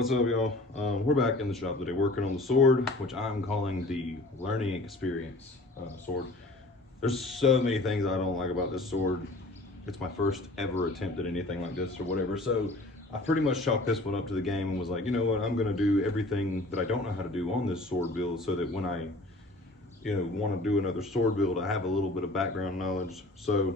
what's up, y'all? We're back in the shop today working on the sword, which I'm calling the learning experience sword. There's so many things I don't like about this sword. It's my first ever attempt at anything like this or whatever, so I pretty much chalked this one up to the game and was like, you know what, I'm gonna do everything that I don't know how to do on this sword build so that when I want to do another sword build, I have a little bit of background knowledge. So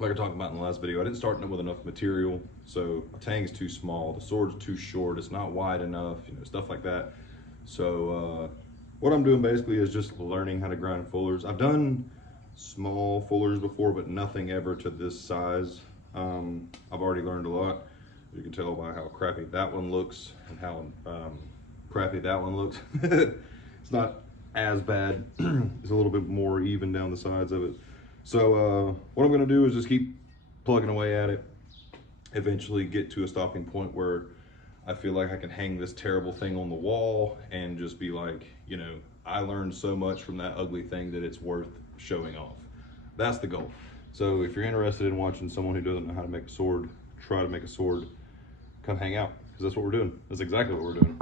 like I talked about in the last video, I didn't start with enough material. So my tang's too small, the sword's too short, it's not wide enough, stuff like that. So what I'm doing basically is just learning how to grind fullers. I've done small fullers before, but nothing ever to this size. I've already learned a lot. You can tell by how crappy that one looks and how crappy that one looks. It's not as bad. It's a little bit more even down the sides of it. So what I'm gonna do is just keep plugging away at it, eventually get to a stopping point where I feel like I can hang this terrible thing on the wall and just be like, I learned so much from that ugly thing that it's worth showing off. That's the goal. So if you're interested in watching someone who doesn't know how to make a sword, try to make a sword, come hang out, because that's what we're doing. That's exactly what we're doing.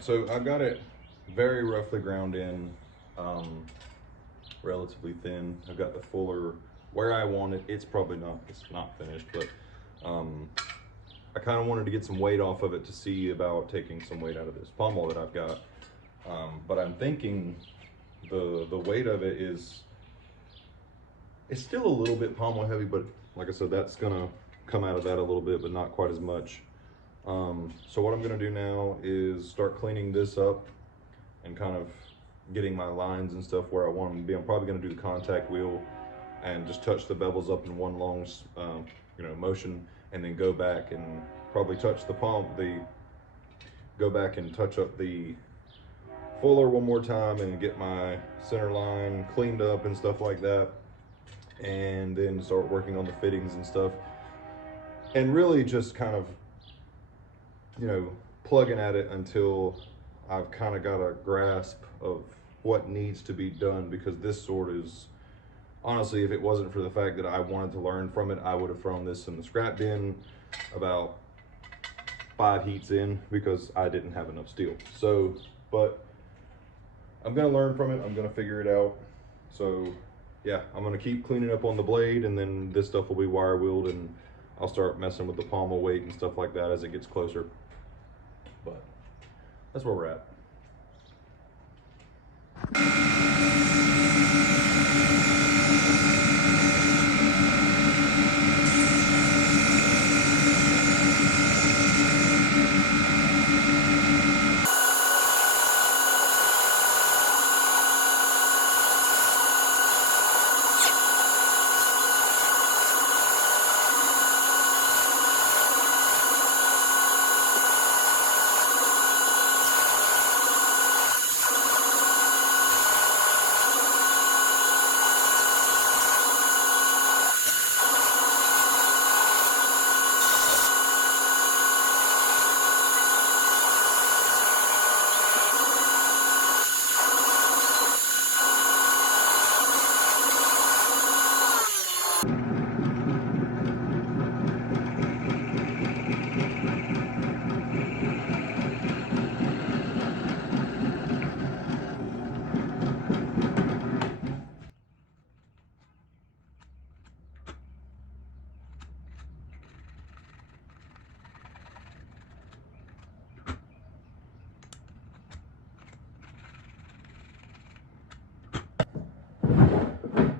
So I've got it very roughly ground in, relatively thin. I've got the fuller where I want it. It's not finished, but I kind of wanted to get some weight off of it to see about taking some weight out of this pommel that I've got. But I'm thinking the weight of it it's still a little bit pommel heavy, but like I said, that's gonna come out of that a little bit, but not quite as much. So what I'm gonna do now is start cleaning this up and kind of getting my lines and stuff where I want them to be. I'm probably gonna do the contact wheel and just touch the bevels up in one long motion, and then go back and probably touch go back and touch up the fuller one more time and get my center line cleaned up and stuff like that, and then start working on the fittings and stuff, and really just kind of plugging at it until I've kind of got a grasp of what needs to be done, because this sword is, honestly, if it wasn't for the fact that I wanted to learn from it, I would have thrown this in the scrap bin about 5 heats in, because I didn't have enough steel. So, but I'm gonna learn from it, I'm gonna figure it out. So yeah, I'm gonna keep cleaning up on the blade, and then this stuff will be wire wheeled, and I'll start messing with the pommel weight and stuff like that as it gets closer. But that's where we're at.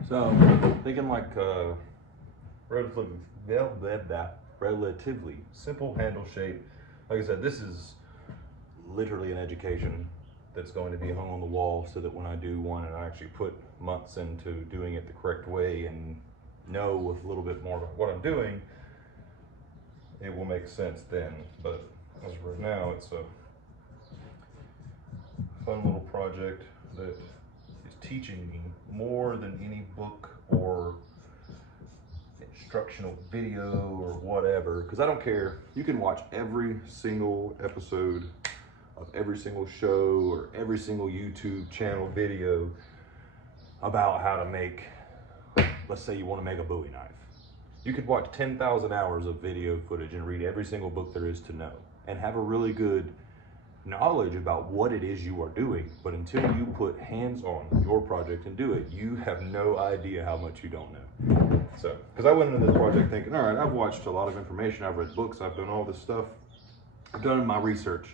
So, thinking like relatively simple handle shape, like I said, this is literally an education that's going to be hung on the wall, so that when I do one and I actually put months into doing it the correct way and know with a little bit more about what I'm doing, it will make sense then. But as of right now, it's a fun little project that is teaching me more than any book or instructional video or whatever, because I don't care. You can watch every single episode of every single show or every single YouTube channel video about how to make, let's say you want to make a Bowie knife. You could watch 10,000 hours of video footage and read every single book there is to know and have a really good knowledge about what it is you are doing. But until you put hands on your project and do it, you have no idea how much you don't know. So, because I went into this project thinking, all right, I've watched a lot of information, I've read books, I've done all this stuff, I've done my research,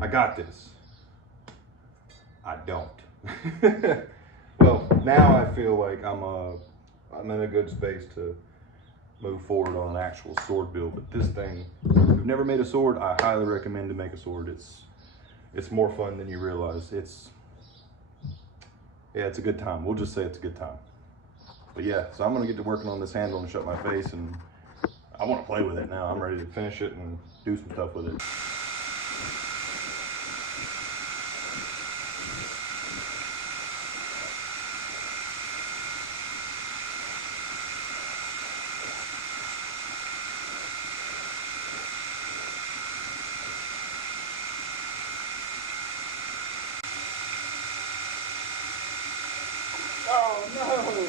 I got this. I don't. Well, now I feel like I'm in a good space to move forward on an actual sword build. But this thing, if you've never made a sword, I highly recommend to make a sword. It's more fun than you realize. It's a good time. We'll just say it's a good time. But yeah, so I'm gonna get to working on this handle and shut my face, and I want to play with it now. I'm ready to finish it and do some stuff with it. Oh no!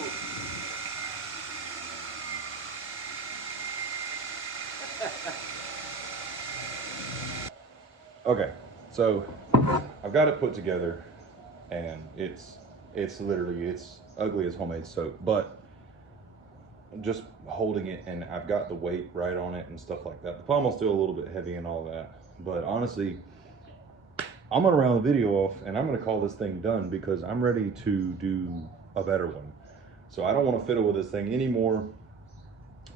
Okay, so I've got it put together, and it's literally, it's ugly as homemade soap, but just holding it, and I've got the weight right on it and stuff like that. The pommel's still a little bit heavy and all that, but honestly, I'm gonna round the video off and I'm gonna call this thing done, because I'm ready to do a better one. So I don't want to fiddle with this thing anymore.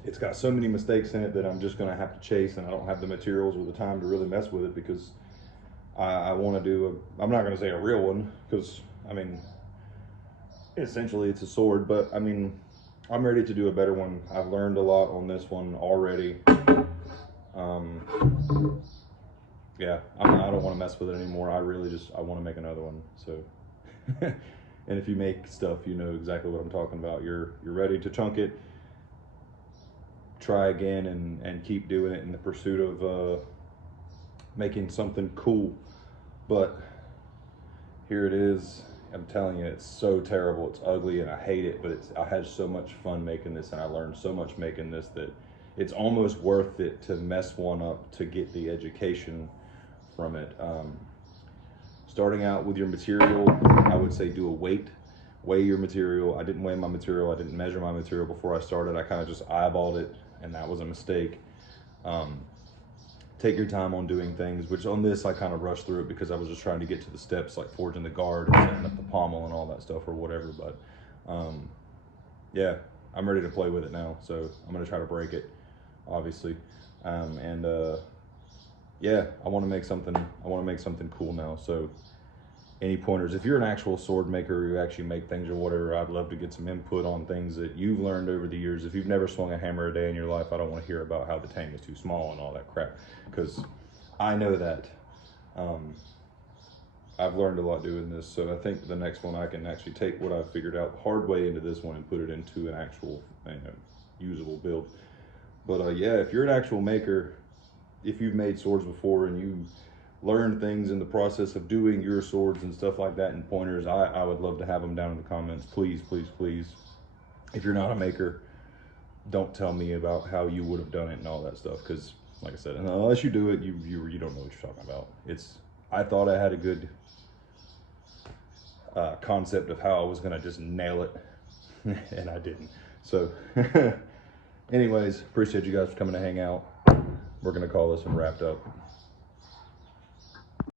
It's got so many mistakes in it that I'm just gonna have to chase, and I don't have the materials or the time to really mess with it, because I want to do I'm not gonna say a real one, because I mean, essentially it's a sword, but I mean, I'm ready to do a better one. I've learned a lot on this one already. Yeah, I don't want to mess with it anymore. I want to make another one. So, and if you make stuff, you know exactly what I'm talking about. You're ready to chunk it, try again, and keep doing it in the pursuit of making something cool. But here it is. I'm telling you, it's so terrible. It's ugly and I hate it, but I had so much fun making this, and I learned so much making this that it's almost worth it to mess one up to get the education from it. Starting out with your material, I would say do a weigh your material. I didn't weigh my material. I didn't measure my material before I started. I kind of just eyeballed it, and that was a mistake. Take your time on doing things, which on this I kind of rushed through it because I was just trying to get to the steps, like forging the guard and setting up the pommel and all that stuff or whatever. But yeah, I'm ready to play with it now, so I'm gonna try to break it, obviously. Yeah, I want to make something cool now. So any pointers, if you're an actual sword maker who actually make things or whatever, I'd love to get some input on things that you've learned over the years. If you've never swung a hammer a day in your life, I don't want to hear about how the tang is too small and all that crap, because I know that. I've learned a lot doing this, so I think the next one I can actually take what I've figured out the hard way into this one and put it into an actual, usable build. But yeah, if you're an actual maker, if you've made swords before and you learn things in the process of doing your swords and stuff like that, and pointers, I would love to have them down in the comments. Please, please, please. If you're not a maker, don't tell me about how you would have done it and all that stuff, because like I said, unless you do it, you don't know what you're talking about. I thought I had a good concept of how I was gonna just nail it, and I didn't. So anyways, appreciate you guys for coming to hang out. We're gonna call this one wrapped up.